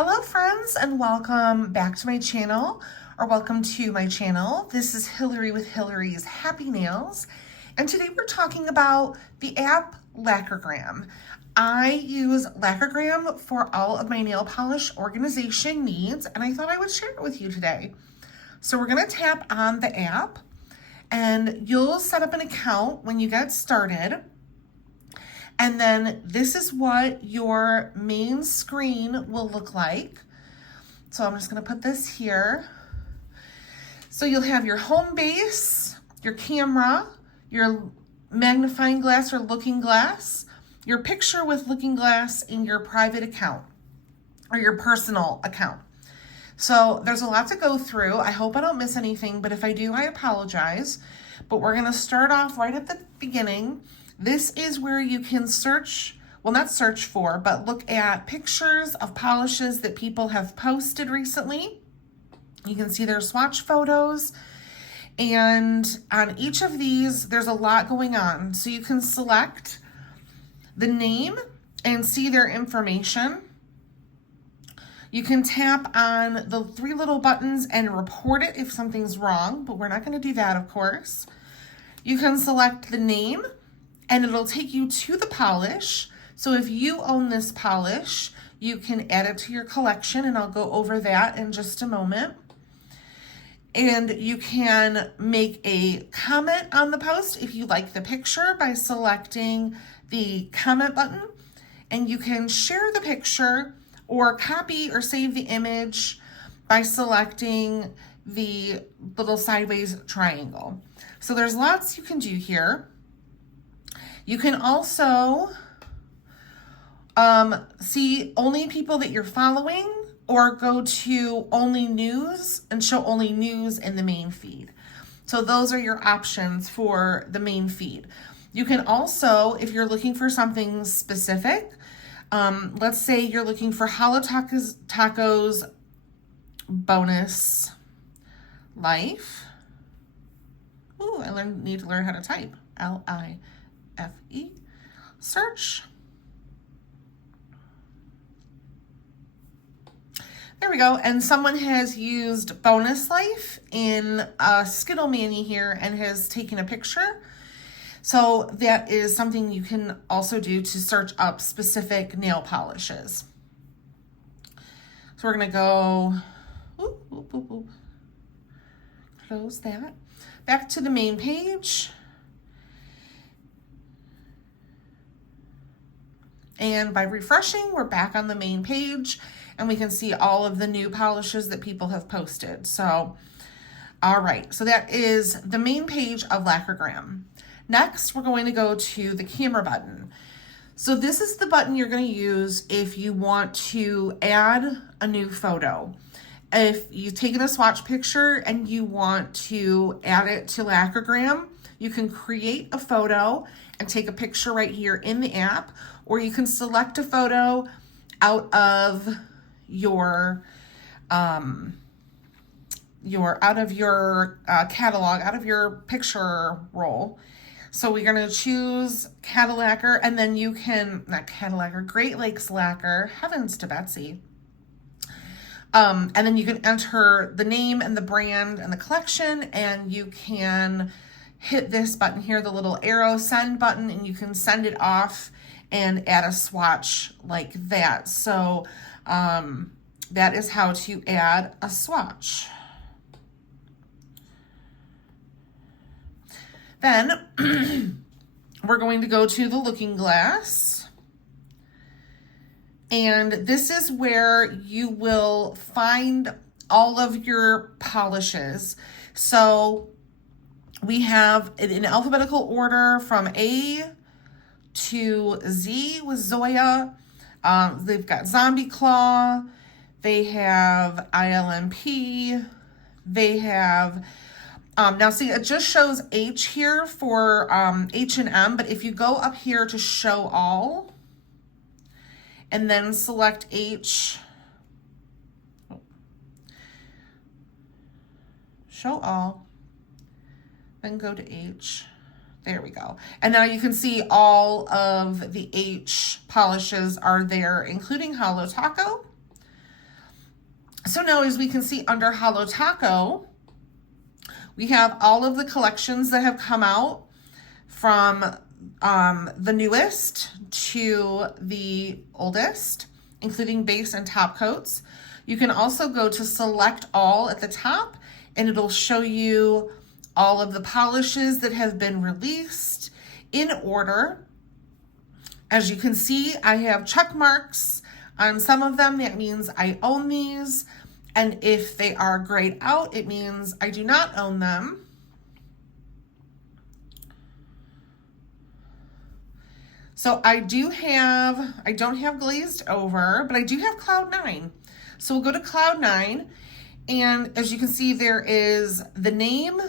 Hello friends, and welcome back to my channel, or welcome to my channel. This is Hillary with Hillary's Happy Nails, and today we're talking about the app Lacquergram. I use Lacquergram for all of my nail polish organization needs, and I thought I would share it with you today. So we're going to tap on the app, and you'll set up an account when you get started. And then this is what your main screen will look like. So I'm just gonna put this here. So you'll have your home base, your camera, your magnifying glass or looking glass, your picture with looking glass, in your private account or your personal account. So there's a lot to go through. I hope I don't miss anything, but if I do, I apologize. But we're gonna start off right at the beginning. This is where you can search, well, not search for, but look at pictures of polishes that people have posted recently. You can see their swatch photos. And on each of these, there's a lot going on. So you can select the name and see their information. You can tap on the three little buttons and report it if something's wrong, but we're not going to do that, of course. You can select the name, and it'll take you to the polish. So if you own this polish, you can add it to your collection, and I'll go over that in just a moment. And you can make a comment on the post if you like the picture by selecting the comment button, and you can share the picture or copy or save the image by selecting the little sideways triangle. So there's lots you can do here. You can also see only people that you're following, or go to only news and show only news in the main feed. So those are your options for the main feed. You can also, if you're looking for something specific, let's say you're looking for Holo Tacos bonus life. Ooh, I need to learn how to type. L-I-F-E, search. There we go. And someone has used bonus life in a Skittle Mani here and has taken a picture. So that is something you can also do to search up specific nail polishes. So we're going to go, close that. Back to the main page. And by refreshing, we're back on the main page, and we can see all of the new polishes that people have posted. So, all right, so that is the main page of Lacquergram. Next, we're going to go to the camera button. So this is the button you're going to use if you want to add a new photo. If you've taken a swatch picture and you want to add it to Lacquergram, you can create a photo and take a picture right here in the app, or you can select a photo out of your catalog, out of your picture roll. So we're going to choose Cadillac, and then you can, not Cadillac, Great Lakes Lacquer, heavens to Betsy. And then you can enter the name and the brand and the collection, and you can hit this button here, the little arrow send button, and you can send it off and add a swatch like that. So that is how to add a swatch. Then we're going to go to the looking glass. And this is where you will find all of your polishes. So we have it in alphabetical order from A to Z with Zoya. They've got Zombie Claw. They have ILMP. They have, now see, it just shows H here for H&M, but if you go up here to show all, and then select H, show all, then go to H. There we go. And now you can see all of the H polishes are there, including Holo Taco. So now as we can see under Holo Taco, we have all of the collections that have come out from the newest to the oldest, including base and top coats. You can also go to select all at the top and it'll show you all of the polishes that have been released in order. As you can see, I have check marks on some of them. That means I own these. And if they are grayed out, it means I do not own them. So I don't have glazed over, but I do have Cloud 9. So we'll go to Cloud 9. And as you can see, there is the name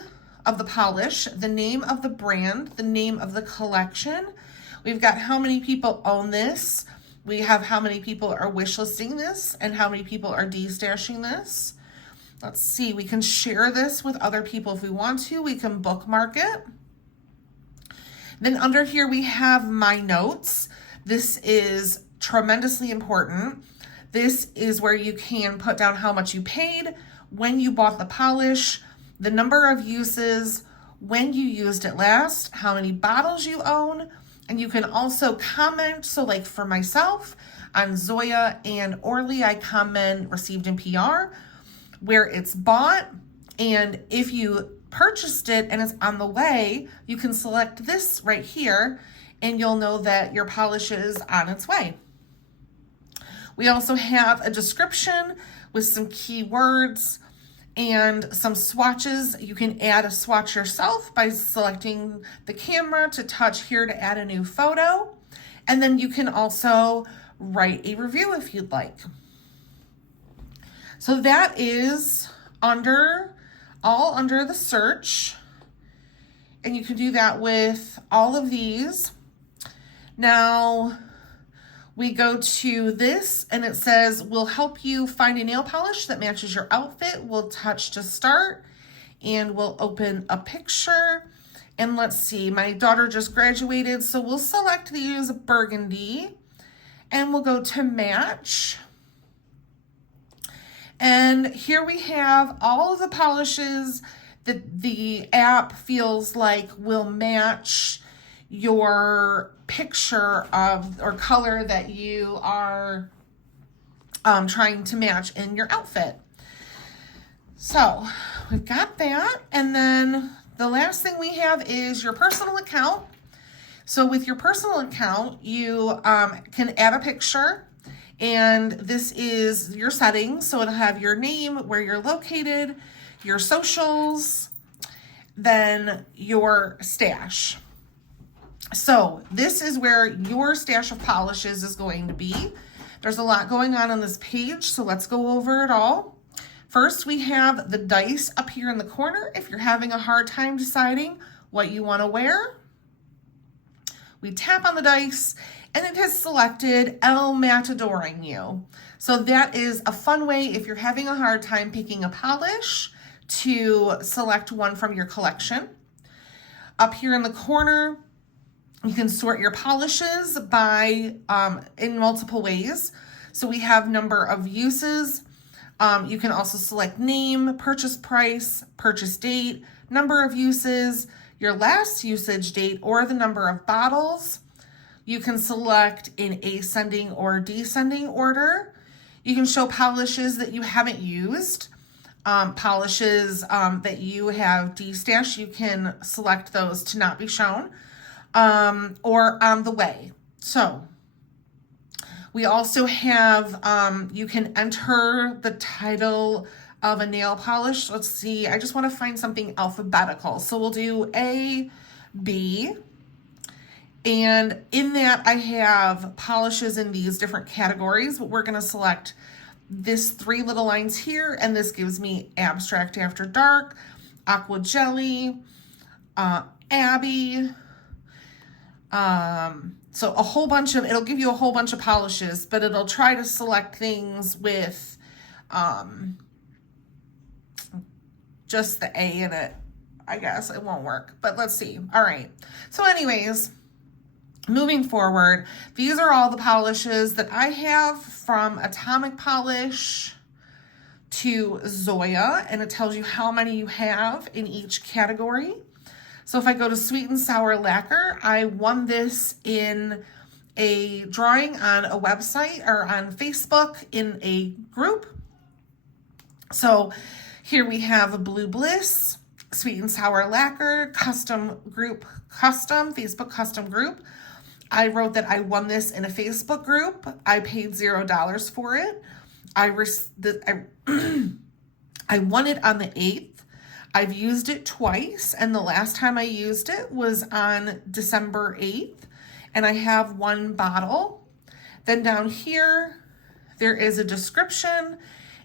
of the polish, the name of the brand, the name of the collection. We've got how many people own this. We have how many people are wishlisting this and how many people are destashing this. Let's see, we can share this with other people if we want to. We can bookmark it. Then under here we have my notes. This is tremendously important. This is where you can put down how much you paid, when you bought the polish, the number of uses, when you used it last, how many bottles you own, and you can also comment. So like for myself, on Zoya and Orly, I comment received in PR, where it's bought, and if you purchased it and it's on the way, you can select this right here and you'll know that your polish is on its way. We also have a description with some keywords and some swatches. You can add a swatch yourself by selecting the camera to touch here to add a new photo. And then you can also write a review if you'd like. So that is all under the search. And you can do that with all of these. Now we go to this and it says, we'll help you find a nail polish that matches your outfit. We'll touch to start and we'll open a picture. And let's see, my daughter just graduated, so we'll select these burgundy and we'll go to match. And here we have all of the polishes that the app feels like will match your picture of or color that you are trying to match in your outfit. So we've got that. And then the last thing we have is your personal account. So with your personal account, you can add a picture. And this is your settings. So it'll have your name, where you're located, your socials, then your stash. So this is where your stash of polishes is going to be. There's a lot going on this page, so let's go over it all. First, we have the dice up here in the corner. If you're having a hard time deciding what you want to wear, we tap on the dice and it has selected El Matadoring You. So that is a fun way if you're having a hard time picking a polish to select one from your collection. Up here in the corner, you can sort your polishes by in multiple ways. So we have number of uses. You can also select name, purchase price, purchase date, number of uses, your last usage date, or the number of bottles. You can select in ascending or descending order. You can show polishes that you haven't used. Polishes that you have destashed, you can select those to not be shown, or on the way. So we also have, you can enter the title of a nail polish. Let's see, I just want to find something alphabetical. So we'll do A, B. And in that I have polishes in these different categories, but we're going to select this 3 little lines here, and this gives me Abstract After Dark, Aqua Jelly, Abby. So a whole bunch of, it'll give you a whole bunch of polishes, but it'll try to select things with just the A in it. I guess it won't work, but let's see. All right. So anyways, moving forward, these are all the polishes that I have from Atomic Polish to Zoya, and it tells you how many you have in each category. So if I go to Sweet and Sour Lacquer, I won this in a drawing on a website or on Facebook in a group. So here we have a Blue Bliss, Sweet and Sour Lacquer, Facebook custom group. I wrote that I won this in a Facebook group. I paid $0 for it. I won it on the 8th. I've used it twice, and the last time I used it was on December 8th, and I have one bottle. Then down here, there is a description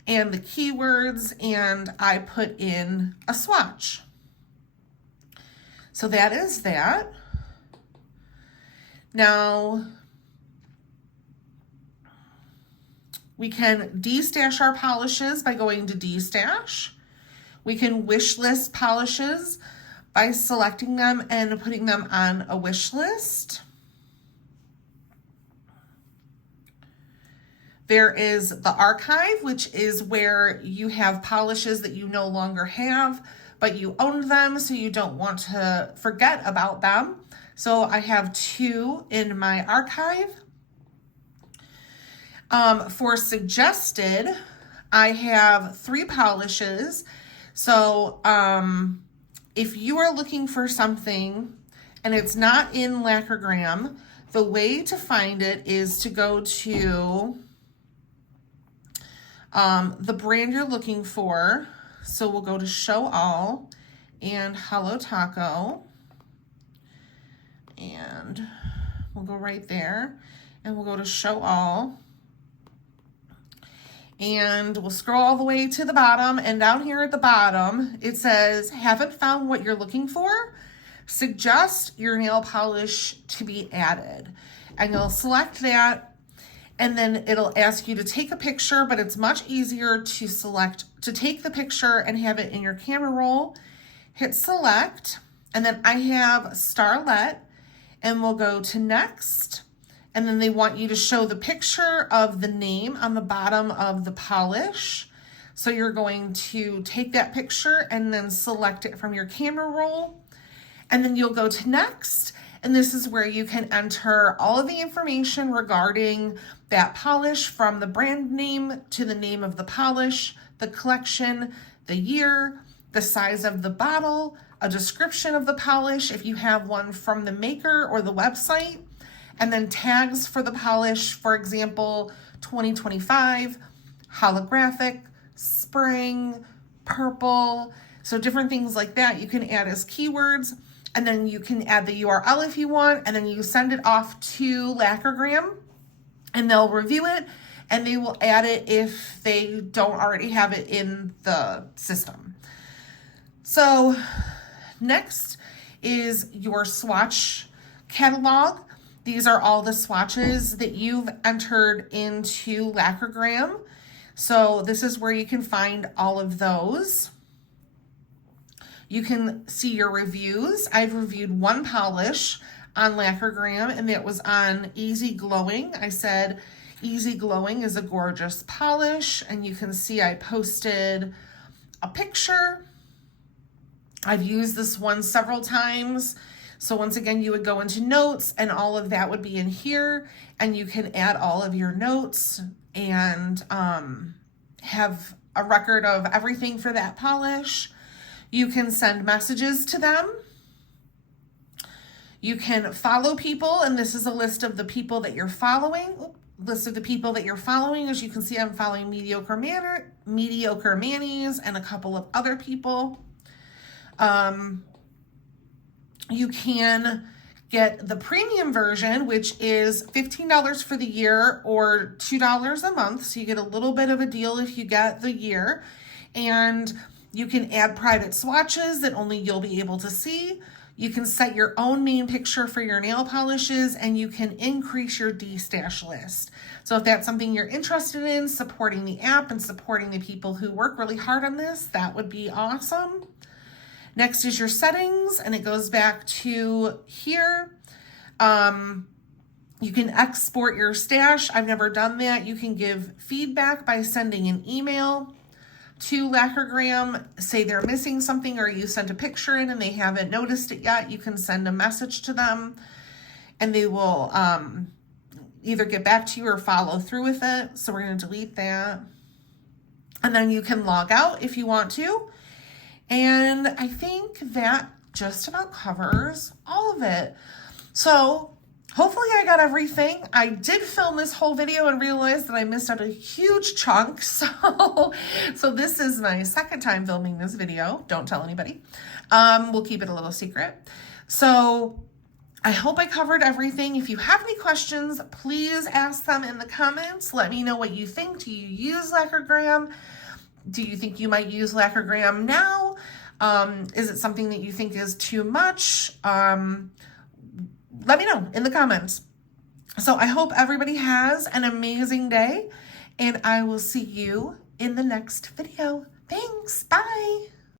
and the keywords, and I put in a swatch. So that is that. Now, we can destash our polishes by going to destash. We can wish list polishes by selecting them and putting them on a wish list. There is the archive, which is where you have polishes that you no longer have, but you own them, so you don't want to forget about them. So I have 2 in my archive. For suggested, I have 3 polishes. So if you are looking for something and it's not in Lacquergram, the way to find it is to go to the brand you're looking for. So we'll go to Show All and Hello Taco, and we'll go right there, and we'll go to Show All, and we'll scroll all the way to the bottom, and down here at the bottom it says haven't found what you're looking for, suggest your nail polish to be added, and you'll select that. And then it'll ask you to take a picture, but it's much easier to take the picture and have it in your camera roll. Hit select, and then I have Starlet, and we'll go to next. And then they want you to show the picture of the name on the bottom of the polish. So you're going to take that picture and then select it from your camera roll. And then you'll go to next. And this is where you can enter all of the information regarding that polish, from the brand name to the name of the polish, the collection, the year, the size of the bottle, a description of the polish if you have one from the maker or the website, and then tags for the polish, for example, 2025, holographic, spring, purple, so different things like that you can add as keywords. And then you can add the URL if you want, and then you send it off to Lacquergram, and they'll review it, and they will add it if they don't already have it in the system. So next is your swatch catalog. These are all the swatches that you've entered into Lacquergram. So this is where you can find all of those. You can see your reviews. I've reviewed one polish on Lacquergram, and that was on Easy Glowing. I said Easy Glowing is a gorgeous polish, and you can see I posted a picture. I've used this one several times. So once again, you would go into notes, and all of that would be in here, and you can add all of your notes and have a record of everything for that polish. You can send messages to them. You can follow people, and this is a list of the people that you're following. List of the people that you're following. As you can see, I'm following Mediocre Manny's and a couple of other people. You can get the premium version, which is $15 for the year or $2 a month. So you get a little bit of a deal if you get the year. And you can add private swatches that only you'll be able to see. You can set your own main picture for your nail polishes, and you can increase your destash list. So if that's something you're interested in, supporting the app and supporting the people who work really hard on this, that would be awesome. Next is your settings, and it goes back to here. You can export your stash. I've never done that. You can give feedback by sending an email. to Lacquergram, say they're missing something or you sent a picture in and they haven't noticed it yet, you can send a message to them and they will either get back to you or follow through with it. So we're going to delete that. And then you can log out if you want to. And I think that just about covers all of it. So hopefully I got everything. I did film this whole video and realized that I missed out a huge chunk. So this is my second time filming this video. Don't tell anybody. We'll keep it a little secret. So I hope I covered everything. If you have any questions, please ask them in the comments. Let me know what you think. Do you use Lacquergram? Do you think you might use Lacquergram now? Is it something that you think is too much? Let me know in the comments. So I hope everybody has an amazing day, and I will see you in the next video. Thanks. Bye.